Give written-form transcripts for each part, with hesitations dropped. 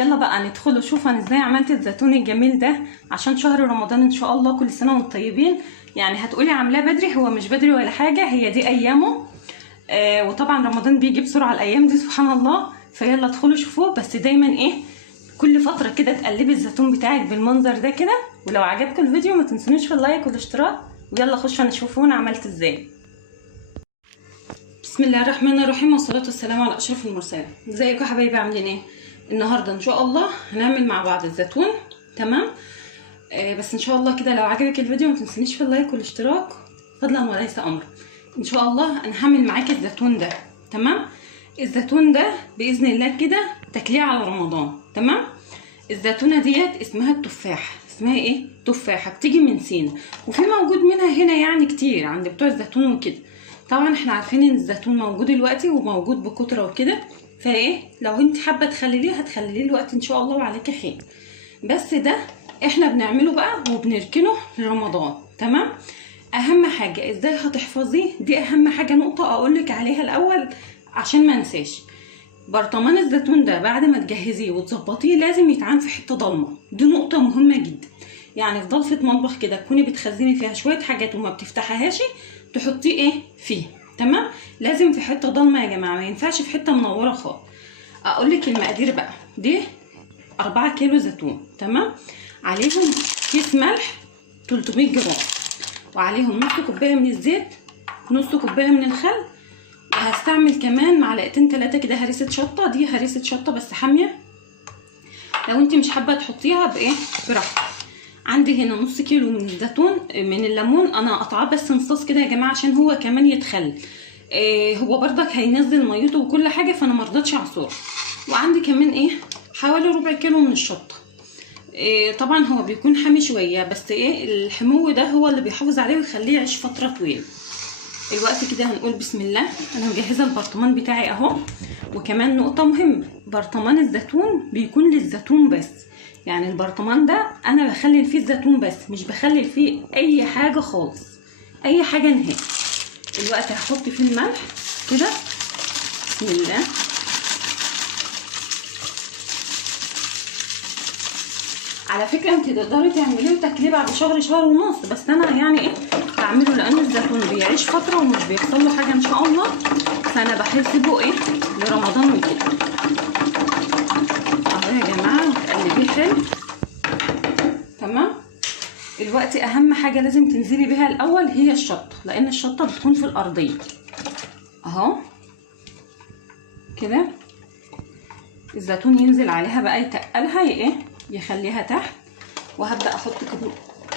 يلا بقى ندخل نشوف انا ازاي عملت الزيتون الجميل ده عشان شهر رمضان ان شاء الله. كل سنه وانتم طيبين. يعني هتقولي عاملاه بدري، هو مش بدري ولا حاجه، هي دي ايامه. وطبعا رمضان بيجي بسرعه الايام دي سبحان الله. فيلا ادخلوا شوفوه. بس دايما ايه، كل فتره كده تقلبي الزيتون بتاعك بالمنظر ده كده. ولو عجبكم الفيديو ما تنسونيش في اللايك والاشتراك. ويلا خشوا نشوفوا انا عملت ازاي. بسم الله الرحمن الرحيم، والصلاه والسلام على اشرف المرسلين. ازيكم يا حبايبي، عاملين ايه؟ النهارده ان شاء الله هنعمل مع بعض الزيتون. تمام. بس ان شاء الله كده لو عجبك الفيديو ما تنسونيش في اللايك والاشتراك فضلا وليس امرا. ان شاء الله انا هعمل معاكي الزيتون ده. تمام. الزيتون ده باذن الله كده تكليه على رمضان. تمام. الزيتونه ديت اسمها التفاح. اسمها ايه؟ تفاحه، بتيجي من سينا، وفي موجود منها هنا يعني كتير عند بتوع الزيتون وكده. طبعا احنا عارفين ان الزيتون موجود دلوقتي وموجود بكتره وكده. فايه لو انت حابه تخلليه هتخلليه دلوقتي ان شاء الله وعليكي خير. بس ده احنا بنعمله بقى وبنركنه لرمضان. تمام. اهم حاجه ازاي هتحفظيه، دي اهم حاجه نقطه اقولك عليها الاول عشان ما انساش. برطمان الزيتون ده بعد ما تجهزيه وتظبطيه لازم يتعان في حته ضلمه. دي نقطه مهمه جدا. يعني في ضلفه مطبخ كده تكوني بتخزني فيها شويه حاجات وما بتفتحهاش تحطيه ايه فيه. تمام. لازم في حته ضلمه يا جماعه، ما ينفعش في حته منوره خالص. اقولك المقادير بقى. دي 4 كيلو زيتون. تمام. عليهم كيس ملح 300 جرام، وعليهم نص كوبايه من الزيت، نص كوبايه من الخل، وهستعمل كمان معلقتين 3 كده هريسه شطه. دي هريسه شطه بس حاميه، لو انت مش حابه تحطيها بايه براحتك. عندي هنا نص كيلو من الزيتون من الليمون، انا قطعاه بس نصاص كده يا جماعه عشان هو كمان يتخل. هو برضك هينزل ميته وكل حاجه، فانا مرضتش اعصره. وعندي كمان ايه حوالي ربع كيلو من الشطه. طبعا هو بيكون حامي شويه، بس ايه الحمو ده هو اللي بيحافظ عليه ويخليه يعيش فتره طويله. الوقت كده هنقول بسم الله. انا مجهزه البرطمان بتاعي اهو. وكمان نقطه مهمه، برطمان الزيتون بيكون للزيتون بس. يعني البرطمان ده انا بخلل فيه الزيتون بس، مش بخلل فيه اي حاجه خالص، اي حاجه نهائي. الوقت هحط فيه الملح كده بسم الله. على فكره انت تقدري تعمليه وتاكليه بعد شهر، شهر ونص، بس انا يعني ايه بعمله لان الزيتون بيعيش فتره ومش بيحصل له حاجه ان شاء الله. فانا بحسبه ايه لرمضان وكده. اهو يا جماعه تقلبيه حلو. تمام. الوقت اهم حاجه لازم تنزلي بيها الاول هي الشطه، لان الشطه بتكون في الارضيه اهو كده. الزيتون ينزل عليها بقى يتقلها ايه يخليها تحت. وهبدا احط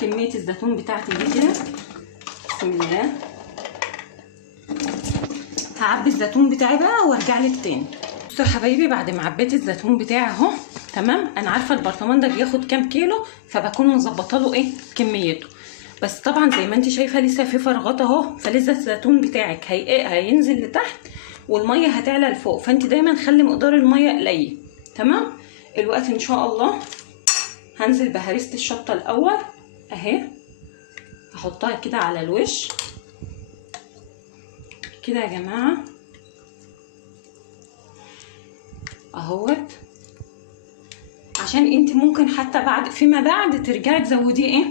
كميه الزيتون بتاعتي دي كده بسم الله. هعبي الزيتون بتاعي بقى وارجع لك تاني. بصوا يا حبايبي، بعد ما عبيت الزيتون بتاعي اهو. تمام. انا عارفه البرطمان ده بياخد كام كيلو، فبكون مظبطه له ايه كميته. بس طبعا زي ما انت شايفه لسه في فراغات اهو، فلسه الزيتون بتاعك هينزل لتحت والميه هتعلى لفوق، فانت دايما خلي مقدار الميه قليل. تمام. الوقت ان شاء الله هنزل بهريسه الشطه الاول اهي. هحطها كده على الوش كده يا جماعه اهوت، عشان انت ممكن حتى بعد فيما بعد ترجعي تزوديه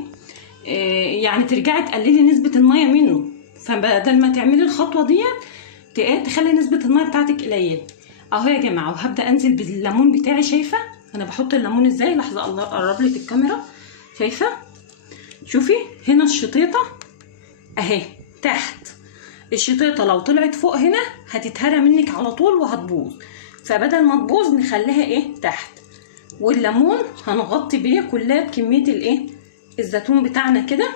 يعني ترجعي تقللي نسبه الميه منه. فبدل ما تعملي الخطوه ديت تخلي نسبه الميه بتاعتك قليله اهو يا جماعه. وهبدا انزل بالليمون بتاعي. شايفه انا بحط الليمون ازاي؟ لحظه الله اقرب لك الكاميرا. شايفه؟ شوفي هنا الشطيطه اهي تحت. الشطيطه لو طلعت فوق هنا هتتهرى منك على طول وهتبوظ، فبدل ما تبوظ نخليها ايه تحت. والليمون هنغطي بيه كلها بكميه الايه الزيتون بتاعنا كده.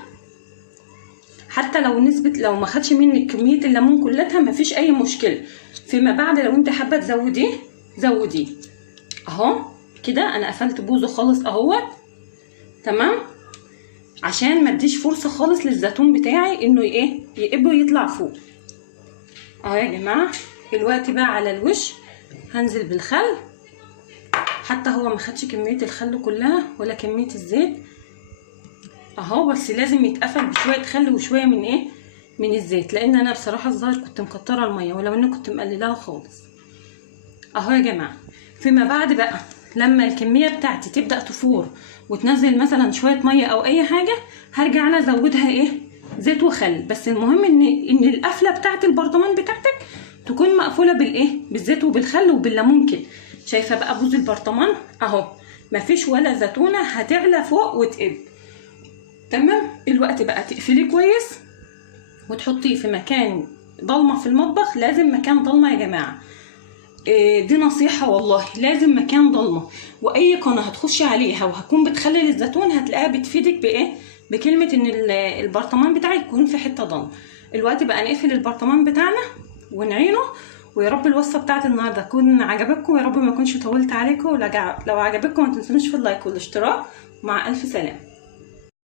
حتى لو لو ما خدش منك كميه الليمون كلها مفيش اي مشكله. فيما بعد لو انت حابه تزوديه زوديه اهو كده. انا قفلت بوزه خالص اهوت. تمام. عشان ما اديش فرصه خالص للزيتون بتاعي انه ايه يقب ويطلع فوق اهو يا جماعه. الوقت بقى على الوش هنزل بالخل. حتى هو ما خدش كميه الخل كلها ولا كميه الزيت اهو، بس لازم يتقفل بشويه خل وشويه من ايه من الزيت، لان انا بصراحه الظاهر كنت مكتره الميه ولو اني كنت مقللاها خالص اهو يا جماعه. فيما بعد بقى لما الكميه بتاعتي تبدا تفور وتنزل مثلا شويه ميه او اي حاجه، هرجع انا ازودها ايه، زيت وخل. بس المهم ان القفله بتاعت البرطمان بتاعتك تكون مقفوله بالايه، بالزيت وبالخل وبالليمون كده. شايفه بقى بوز البرطمان اهو، مفيش ولا زيتونه هتعلى فوق وتقب. تمام. الوقت بقى تقفليه كويس وتحطيه في مكان ضلمه في المطبخ. لازم مكان ضلمه يا جماعه، دي نصيحه والله، لازم مكان ضلمه. واي قناه هتخشي عليها وهتكون بتخلل الزيتون هتلاقيها بتفيدك بايه، بكلمه ان البرطمان بتاعك يكون في حته ضلمه. الوقت بقى نقفل البرطمان بتاعنا ونعينه. ويا رب الوصفه بتاعت النهارده تكون عجبتكم، يا رب ما اكونش طولت عليكم. لو عجبتكم ما تنسونوش في اللايك والاشتراك. مع الف سلامه.